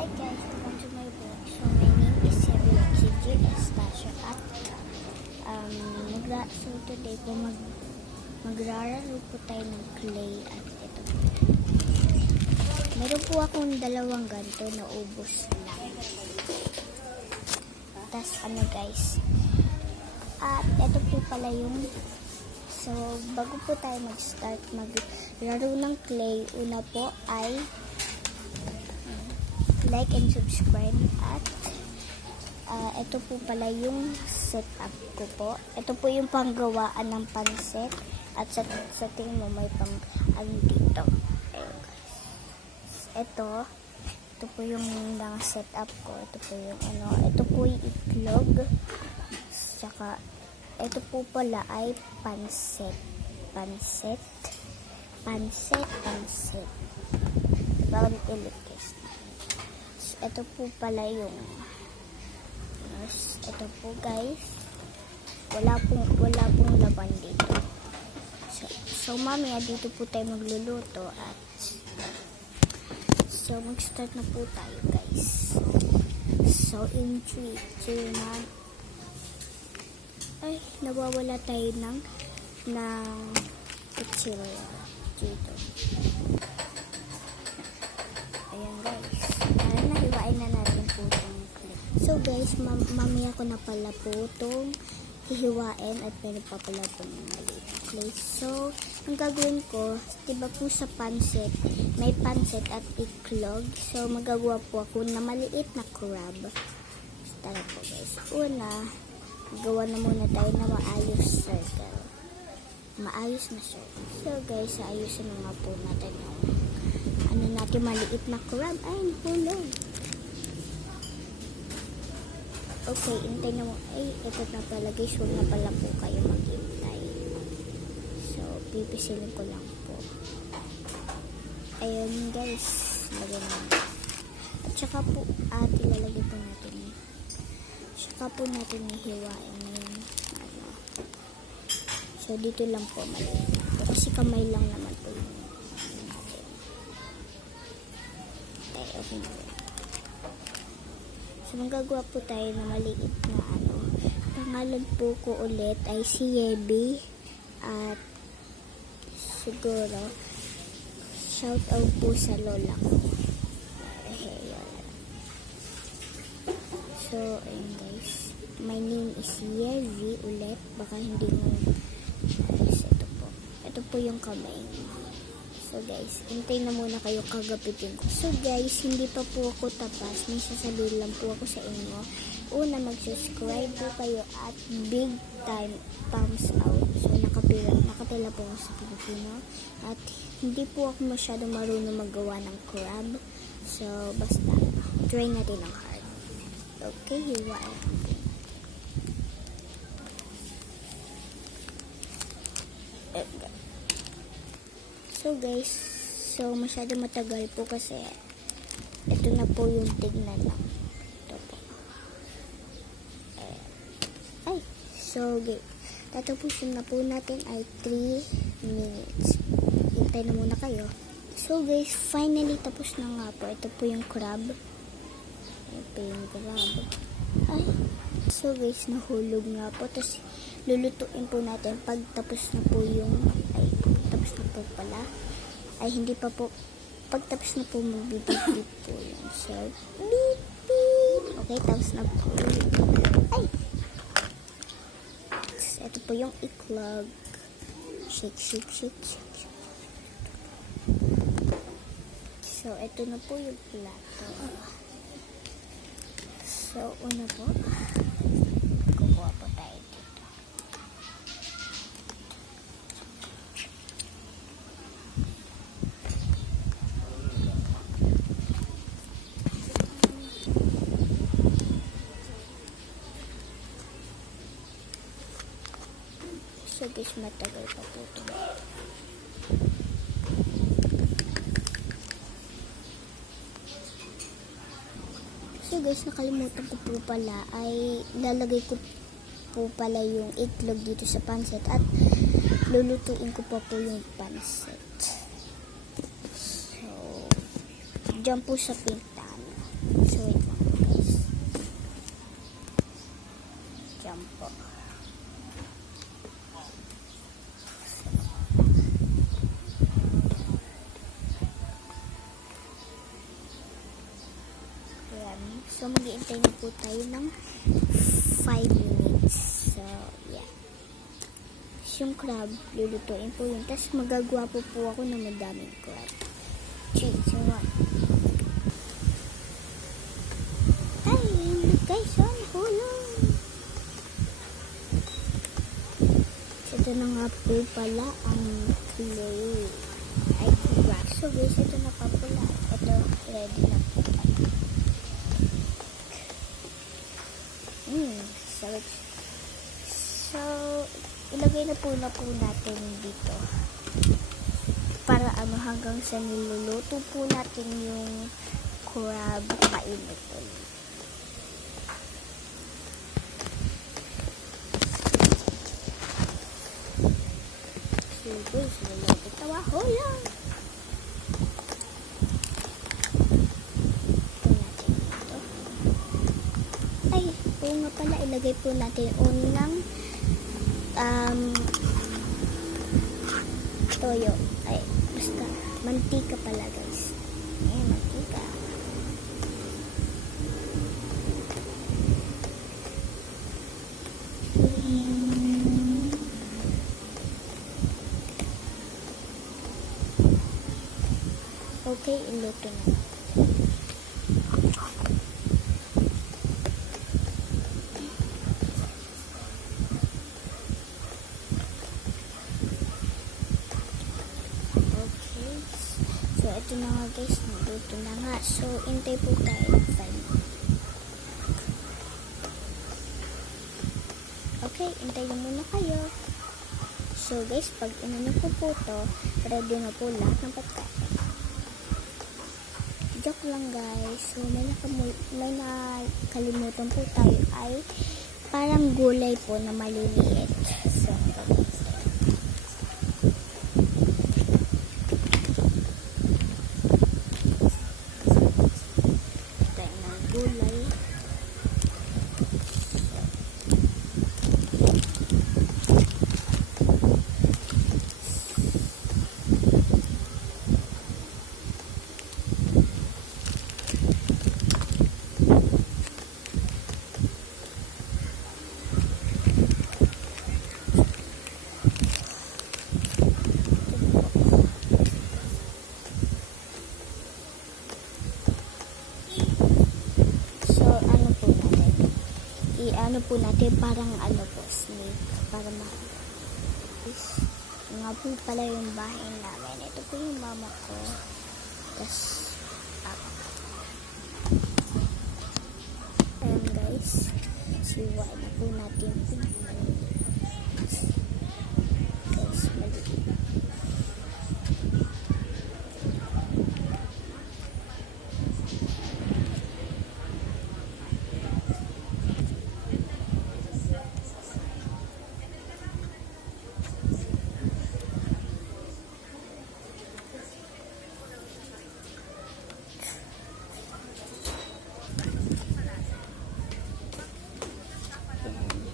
Hi guys, welcome to my vlog. So my name is Sevilla Gigi Estacio at so today po magrararo po tayo ng clay at ito po. Meron po akong dalawang ganito na ubos lang. Tas guys, at ito po pala yung so bago po tayo mag-start maglaro ng clay, una po ay like and subscribe at ito po pala yung setup ko po. Ito po yung panggawaan ng pansit at sa tingin mo may pang dito. Ayun guys. Ito po yung setup ko. Ito po yung ito po yung itlog. Tsaka ito po pala ay pansit. Brown ilikis. Ito po pala yung ito po guys, wala pong laban dito. So mamaya dito po tayo magluluto at so mag-start na po tayo guys. So in 3, 2, 1 ay nawawala tayo ng kutsilyo dito. Ayan guys, nahiwain na natin po itong clay. So guys, mamaya ko na pala po itong hihiwain at meron pa pala itong maliit na clay. So, ang gagawin ko, diba po sa pansit, may pansit at iklog. So, magagawa po ako na maliit na crab. So, tara po guys. Una, gawa na muna tayo na maayos circle. Maayos na circle. So guys, ayusin na nga po natin yung natin maliit na crab. Ay, hulog. Okay, intay na mo. Ay, ito na pala guys. Huwag na pala po kayo maghintay. So, pipisilin ko lang po. Ayun guys. Lagyan na. At saka po, ilalagay po natin. Saka po natin ihiwain yung so, dito lang po maliit. Kasi kamay lang naman po yung natin. Okay na. So, magagawa po tayo na maliit na Pangalan po ko ulit ay si Yebi. At siguro, shout out po sa lola ko. So, ayun guys. My name is Yebi ulit. Baka hindi mo ito po. Ito po yung kamay. So guys, hintay na muna kayo kagapitin ko. So guys, hindi pa po ako tapos. May sasabihin lang po ako sa inyo. Una, mag-subscribe po kayo at big time thumbs out. So nakapila po ako sa Pilipino. At hindi po ako masyadong marunong maggawa ng crab. So basta, try natin ang hard. Okay, hiwain po. So guys, masyado matagal po kasi ito na po yung tignan lang. Ito po. So guys, tatapusin na po natin ay 3 minutes. Hintay na muna kayo. So guys, finally tapos na nga po. Ito po yung crab. Ito yung crab. So guys, nahulog nga po. Tapos lulutuin po natin pag tapos na po yung tapos na po pala. Ay, hindi pa po. Pag tapos na po, magbibip po yan. So, beep, beep. Okay, tapos na po. Ay! So, ito po yung iklog. Shake, shake, shake, shake. So, ito na po yung plato. So, una po. Kukuha po tayo dito. So guys, matagal pa po ito. So guys, nakalimutan ko po pala ay lalagay ko po pala yung itlog dito sa pansit at lulutuin ko pa po yung pansit. So, dyan po sa pintana. lang po. Ayan. So, mag-iintay na po tayo ng 5 minutes. So, yeah. Yung crab, lulutuin po yun. Tapos magagawa po ako ng madaming crab. 3, 2, 1. Ay, guys, ang hulong. Ito na nga po pala ang clay. Ay, crab. So, guys, ito na pa pala. Ito, ready na po pala. So, ilagay na po natin dito para hanggang sa niluluto po natin yung crab kainit ulit. So guys, nilagay tawa lang. Ito natin dito. Ay, oo nga pala, ilagay po natin unang toyo. Ay, basta mantika pala guys. Ayan, mantika. Okay, iluto na. Ito na nga guys, naluto na nga. So, intay po tayo ng 5 minutes. Okay, intayin muna kayo. So guys, pag inano po ito, ready na po lahat ng pagkain. Joke lang guys. So, may nakalimutan po tayo ay parang gulay po na maliliit. So, ano po natin, parang po, snake, para nga po pala yung bahay namin. Ito po yung mama ko. Tapos, ayan guys, siwain na po natin guys, maliit.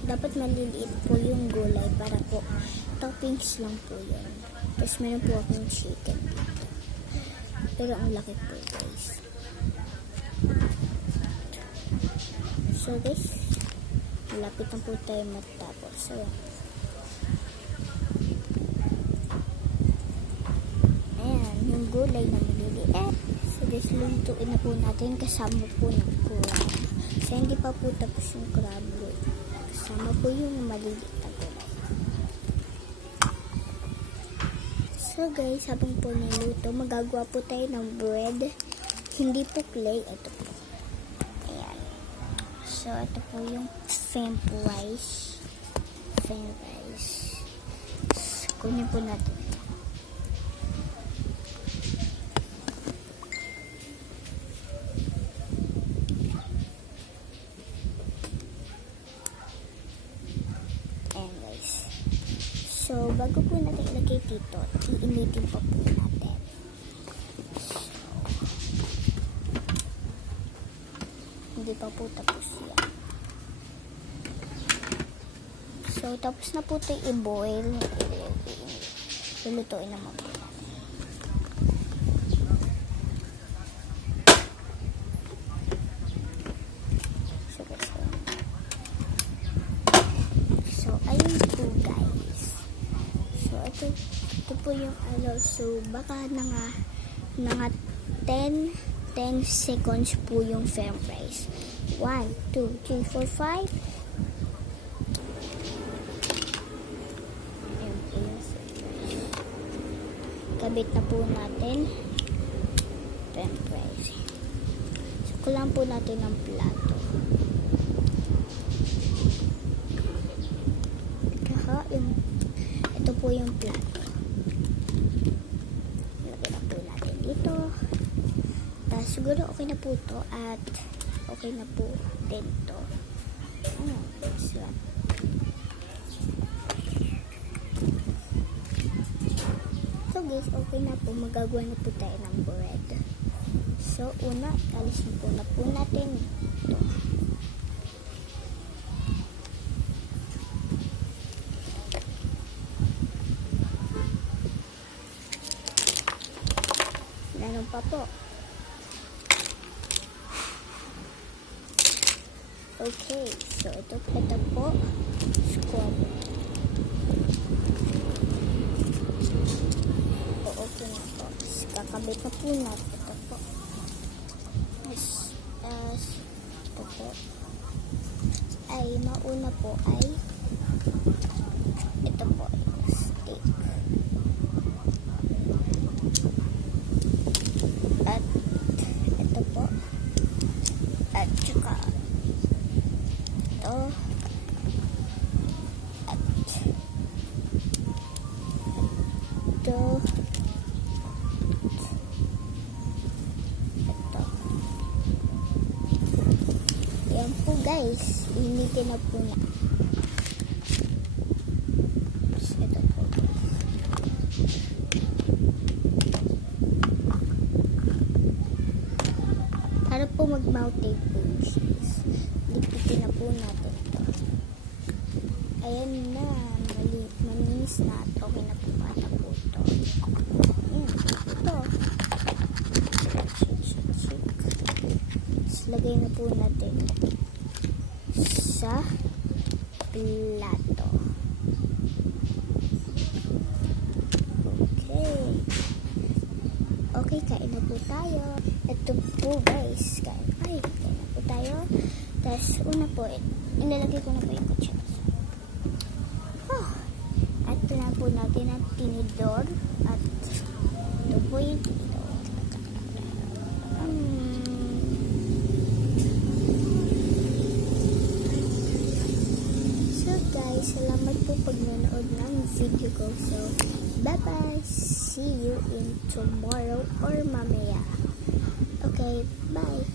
Dapat maliliit po yung gulay para po toppings lang po yun. Tapos meron po akong chicken dito. Pero ang laki po guys. So guys, malapit na po tayo matapos. So, ayan, yung gulay na maliliit. So guys, lutuin na po natin kasama po ng crab. So hindi pa po tapos yung crab. Kasama po yung maliliit na gulay. So guys, habang po niluto, magagawa po tayo ng bread. Hindi po clay, ito po. Ayan. So ito po yung femme rice. Femme rice. So, kunin po natin. So, bago po natin ilagay dito, iinitin pa po natin. So, hindi pa po tapos yan. So, tapos na po ito i-boil. Lulutuin naman po natin. So, ayun po guys. So, ito po yung ano. So, baka nga 10 seconds po yung firm fries. 1, 2, 3, 4, 5. Ayan po yung firm fries. Kabit na po natin 10 fries. So, kulang po natin ng plato. Ito po yung plato. Lagyan na po natin dito. Tapos siguro okay na po to at okay na po din to. Sarap. So guys, okay na po. Magagawa na po tayo ng bread. So una, alis na po natin ito. Meron pa po. Okay, so ito po, squab. O, okay na po. Kakabit na po natin. Ito po. Ito po. Ay, mauna po ay ito po, steak. At ito po. At saka ito. At ito. Ito. Yan po guys. Initin na po na. Ito po. Para po mag-moutate po yung cheese. Lipitin na po natin ito. Ayan na. Malinis na at okay na po pata po ito. Ayan. Ito. Shake. Tapos lagay na po natin sa plato. Okay, kain na po tayo. Ito po guys, kain na po tayo. Tapos una po, inalagay ko na po yung kutsara. At ito na po natin ang tinidor. At ito po yung tinidor. So guys, salamat po pag nanood ng video ko. So, bye-bye. See you in tomorrow or mamaya. Okay, bye.